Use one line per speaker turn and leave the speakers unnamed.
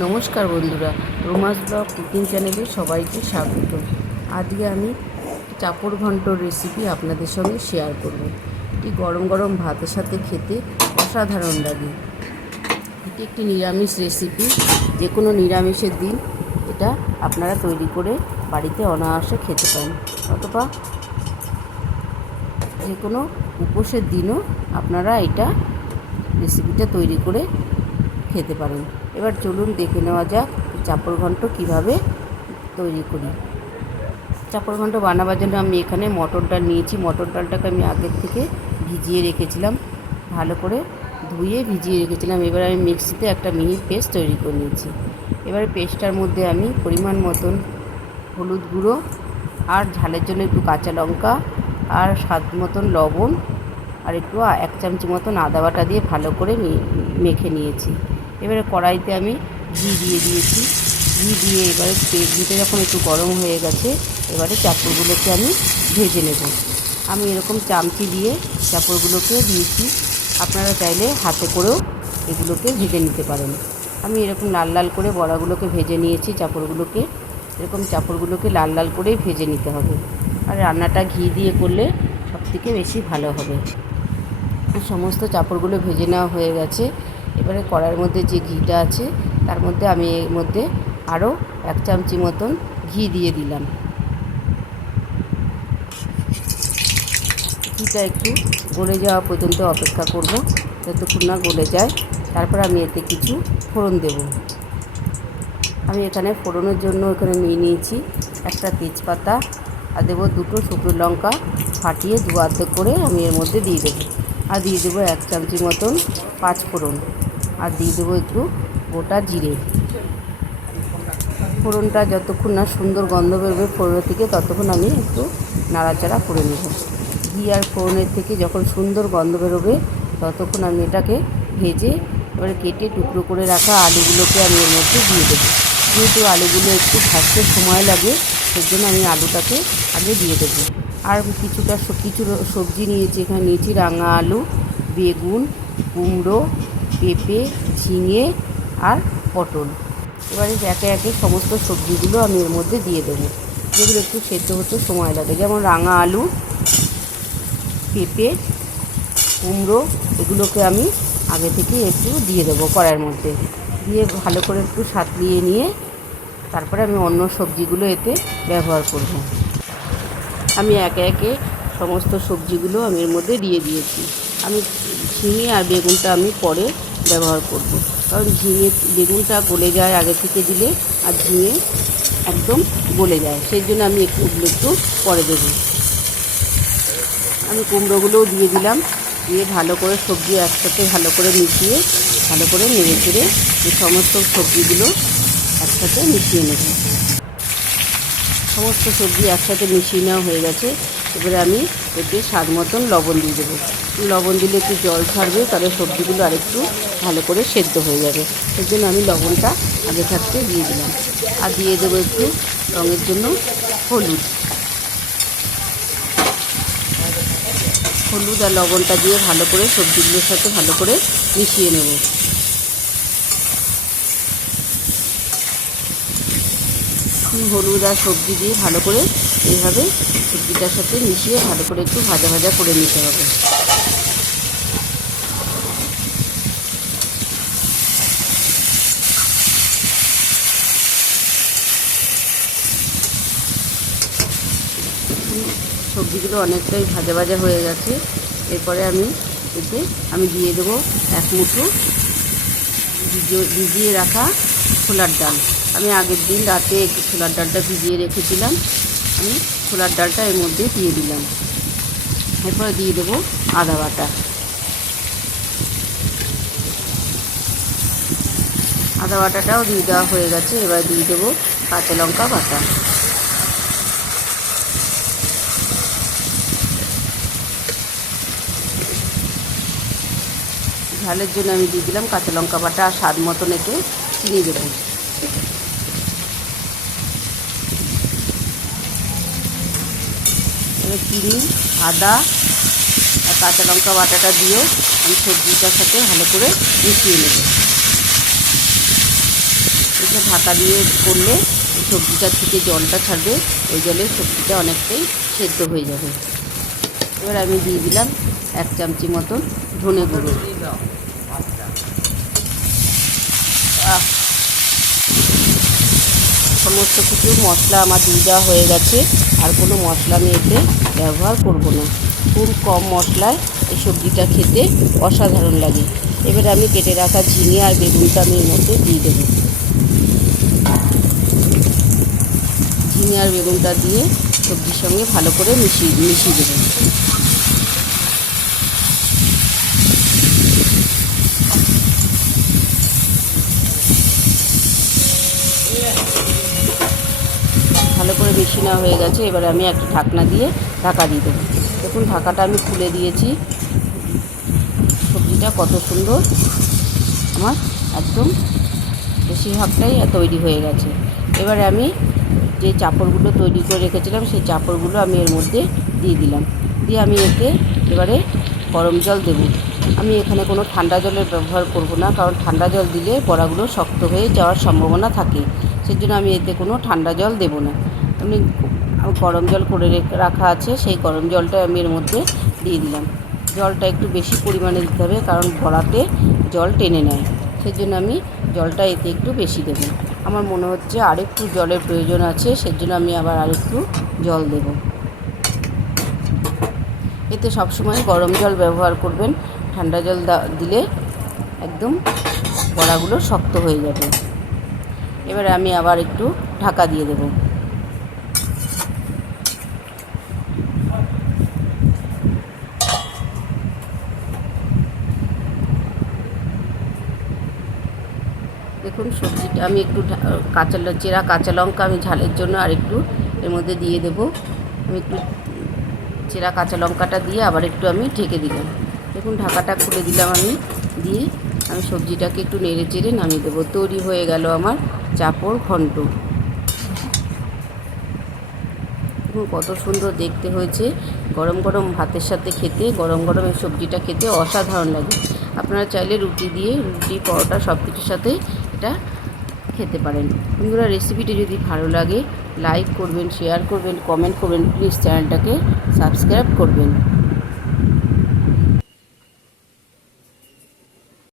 নমস্কার বন্ধুরা, Roma's blog cooking চ্যানেলে সবাইকে স্বাগত। আজকে আমি চাপড় ঘন্টর রেসিপি আপনাদের সঙ্গে শেয়ার করব। এটি গরম গরম ভাতের সাথে খেতে অসাধারণ লাগে। এটি একটি নিরামিষ রেসিপি যে কোনো নিরামিষের দিন এটা আপনারা তৈরি করে বাড়িতে অনায়াসে খেতে পারেন, অথবা যে কোনো উপোসের দিনও আপনারা এটা রেসিপিটা তৈরি করে খেতে পারেন। এবার চলুন দেখে নেওয়া যাক চাপড় ঘন্ট কীভাবে তৈরি করি। চাপড় ঘন্ট বানাবার জন্য আমি এখানে মটর ডাল নিয়েছি। মটর ডালটাকে আমি আগের থেকে ভিজিয়ে রেখেছিলাম। ভালো করে ধুয়ে ভিজিয়ে রেখেছিলাম। এবার আমি মিক্সিতে একটা মিহি পেস্ট তৈরি করে নিয়েছি। এবার পেস্টটার মধ্যে আমি পরিমাণ মতন হলুদ গুঁড়ো আর ঝালের জন্য একটু কাঁচা লঙ্কা আর স্বাদ মতন লবণ আর একটু এক চামচি মতন আদা বাটা দিয়ে ভালো করে মেখে নিয়েছি। এবারে কড়াইতে আমি ঘি দিয়ে দিয়েছি। ঘি দিয়ে এবারে ঘিটা যখন একটু গরম হয়ে গেছে, এবারে চাপড়গুলোকে আমি ভেজে নেব। আমি এরকম চামচি দিয়ে চাপড়গুলোকে দিয়েছি। আপনারা চাইলে হাতে করেও এগুলোকে ভেজে নিতে পারেন। আমি এরকম লাল লাল করে বড়াগুলোকে ভেজে নিয়েছি চাপড়গুলোকে। এরকম চাপড়গুলোকে লাল লাল করেই ভেজে নিতে হবে। আর রান্নাটা ঘি দিয়ে করলে সবথেকে বেশি ভালো হবে। সমস্ত চাপড়গুলো ভেজে নেওয়া হয়ে গেছে। এবারে কড়াইয়ের মধ্যে যে ঘিটা আছে, তার মধ্যে আমি এর মধ্যে আরও এক চামচি মতন ঘি দিয়ে দিলাম। ঘিটা একটু গলে যাওয়া পর্যন্ত অপেক্ষা করব, যতক্ষণ না গলে যায়। তারপর আমি এতে কিছু ফোড়ন দেব। আমি এখানে ফোড়নের জন্য এখানে নিয়ে নিয়েছি একটা তেজপাতা, আর দেবো দুটো শুকনো লঙ্কা ফাটিয়ে দু অর্ধেক করে আমি এর মধ্যে দিয়ে দেবো। আর দিয়ে দেবো এক চামচি মতন পাঁচ ফোড়ন। আর দিয়ে দেবো একটু গোটা জিরে। ফোড়নটা যতক্ষণ না সুন্দর গন্ধ বেরোবে ফোড়নের থেকে, ততক্ষণ আমি একটু নাড়াচাড়া করে নেব। ঘি আর ফোড়নের থেকে যখন সুন্দর গন্ধ বেরোবে, ততক্ষণ আমি এটাকে ভেজে এবারে কেটে টুকরো করে রাখা আলুগুলোকে আমি এর মধ্যে দিয়ে দেবো। যেহেতু আলুগুলো একটু ভাজতে সময় লাগে সেই জন্য আমি আলুটাকে আগে দিয়ে দেবো। আর কিছুটা কিছু সবজি নিয়েছি। এখানে নিয়েছি রাঙা আলু, বেগুন, কুমড়ো, পেঁপে, ঝিঙে আর পটল। এবারে একে একে সমস্ত সবজিগুলো আমি এর মধ্যে দিয়ে দেবো। যেগুলো একটু সেদ্ধ হতে সময় লাগে। যেমন রাঙা আলু, পেঁপে, কুমড়ো, এগুলোকে আমি আগে থেকে একটু দিয়ে দেবো কড়াইয়ের মধ্যে। দিয়ে ভালো করে একটু সাতলিয়ে নিয়ে তারপরে আমি অন্য সবজিগুলো এতে ব্যবহার করব। আমি একে একে সমস্ত সবজিগুলো আমি এর মধ্যে দিয়ে দিয়েছি। আমি ঝিঙে আর বেগুনটা আমি পরে ব্যবহার করব। কারণ ঝিঙে, বেগুনটা গলে যায় আগে থেকে দিলে আর ঝিঙে একদম গলে যায়। সেই জন্য আমি একটু ওগুলো একটু পরে দেবো। আমি কুমড়োগুলোও দিয়ে দিলাম। দিয়ে ভালো করে সবজি একসাথে ভালো করে মিশিয়ে, ভালো করে নেড়ে চেড়ে এই সমস্ত সবজিগুলো একসাথে মিশিয়ে নেব। সমস্ত সবজি একসাথে মিশিয়ে নেওয়া হয়ে গেছে। এবারে আমি এতে স্বাদ মতন লবণ দিয়ে দেবো। লবণ দিলে একটু জল ছাড়বে, তাহলে সবজিগুলো আরেকটু ভালো করে সেদ্ধ হয়ে যাবে। সেই জন্য আমি লবণটা আগে থাকতে দিয়ে দিলাম। আর দিয়ে দেবো একটু রঙের জন্য হলুদ। হলুদ আর লবণটা দিয়ে ভালো করে সবজিগুলোর সাথে ভালো করে মিশিয়ে নেব। হলুদ আর সবজি দিয়ে ভালো করে এইভাবে সবজিটার সাথে মিশিয়ে ভালো করে একটু ভাজা ভাজা করে নিতে হবে। সবজিগুলো অনেকটাই ভাজা ভাজা হয়ে গেছে। এরপরে আমি এতে আমি দিয়ে দেবো এক মুঠো ভিজিয়ে রাখা ছোলার ডাল। আমি আগের দিন রাতে একটু ছোলার ডালটা ভিজিয়ে রেখেছিলাম। আমি ছোলার ডালটা এর মধ্যে দিয়ে দিলাম। এরপরে দিয়ে দেবো আদা বাটা। আদা বাটাটাও দিয়ে দেওয়া হয়ে গেছে, এবার দিয়ে দেবো কাঁচা লঙ্কা বাটা। ঝালের জন্য আমি দিয়ে দিলাম কাঁচা লঙ্কা বাটা আর স্বাদ মতন এতে চিনি দেবো। এবার চিনি আদা আর কাঁচা লঙ্কা বাটাটা দিয়েও আমি সবজিটার সাথে ভালো করে মিশিয়ে নেব। এটা ঢাকা দিয়ে করলে সবজিটার থেকে জলটা ছাড়বে ওই জলে সবজিটা অনেকটাই সেদ্ধ হয়ে যাবে। এবার আমি দিয়ে দিলাম এক চামচি মতন ধনে গুঁড়ো। আহ, সমস্ত কিছু মশলা আমার দিয়ে দেওয়া হয়ে গেছে। আর কোনো মশলা আমি এতে ব্যবহার করব না। খুব কম মশলায় এই সবজিটা খেতে অসাধারণ লাগে। এবার আমি কেটে রাখা ঝিঙে আর বেগুনটা আমি এর মধ্যে দিয়ে দেবো। ঝিঙে আর বেগুনটা দিয়ে সবজির সঙ্গে ভালো করে মিশিয়ে মিশিয়ে দেবো। ভালো করে বেশি নেওয়া হয়ে গেছে, এবার আমি একটা ঢাকনা দিয়ে ঢাকা দিয়ে দেবো। দেখুন, ঢাকাটা আমি খুলে দিয়েছি। সবজিটা কত সুন্দর। আমার একদম বেশিরভাগটাই তৈরি হয়ে গেছে। এবারে আমি যে চাপড়গুলো তৈরি করে রেখেছিলাম, সেই চাপড়গুলো আমি এর মধ্যে দিয়ে দিলাম। দিয়ে আমি এতে এবারে গরম জল দেবো। আমি এখানে কোনো ঠান্ডা জলের ব্যবহার করব না, কারণ ঠান্ডা জল দিলে বড়াগুলো শক্ত হয়ে যাওয়ার সম্ভাবনা থাকে। সেজন্য আমি এতে কোনো ঠান্ডা জল দেবো না। আমি গরম জল করে রেখে আছে, সেই গরম জলটা আমি এর মধ্যে দিয়ে দিলাম। জলটা একটু বেশি পরিমাণে দিতে হবে, কারণ বড়াতে জল টেনে নেয়। সেজন্য আমি জলটা এতে একটু বেশি দেবো। আমার মনে হচ্ছে আরেকটু জলের প্রয়োজন আছে, সেজন্য আমি আবার আরেকটু জল দেব। এতে সবসময় গরম জল ব্যবহার করবেন, ঠান্ডা জল দিলে একদম বড়াগুলো শক্ত হয়ে যাবে। এবারে আমি আবার একটু ঢাকা দিয়ে দেবো। দেখুন, সবজিটা আমি একটু কাঁচা চেরা কাঁচা লঙ্কা আমি ঝালের জন্য আর একটু এর মধ্যে দিয়ে দেব। আমি একটু চেরা কাঁচা লঙ্কাটা দিয়ে আবার একটু আমি ঢেকে দিলাম। দেখুন, ঢাকাটা খুলে দিলাম আমি দিয়ে। আমি সবজিটাকে একটু নেড়ে চেড়ে নামিয়ে দেবো। তৈরি হয়ে গেল আমার চাপড় ঘন্ট। কত সুন্দর দেখতে হয়েছে। গরম গরম ভাতের সাথে খেতে, গরম গরম এই সবজিটা খেতে অসাধারণ লাগে। আপনারা চাইলে রুটি দিয়ে, রুটি, পরোটা সব কিছুর সাথে এটা খেতে পারেন। বন্ধুরা রেসিপিটি যদি ভালো লাগে লাইক করবেন শেয়ার করবেন কমেন্ট করবেন প্লিজ চ্যানেলটাকে সাবস্ক্রাইব করবেন।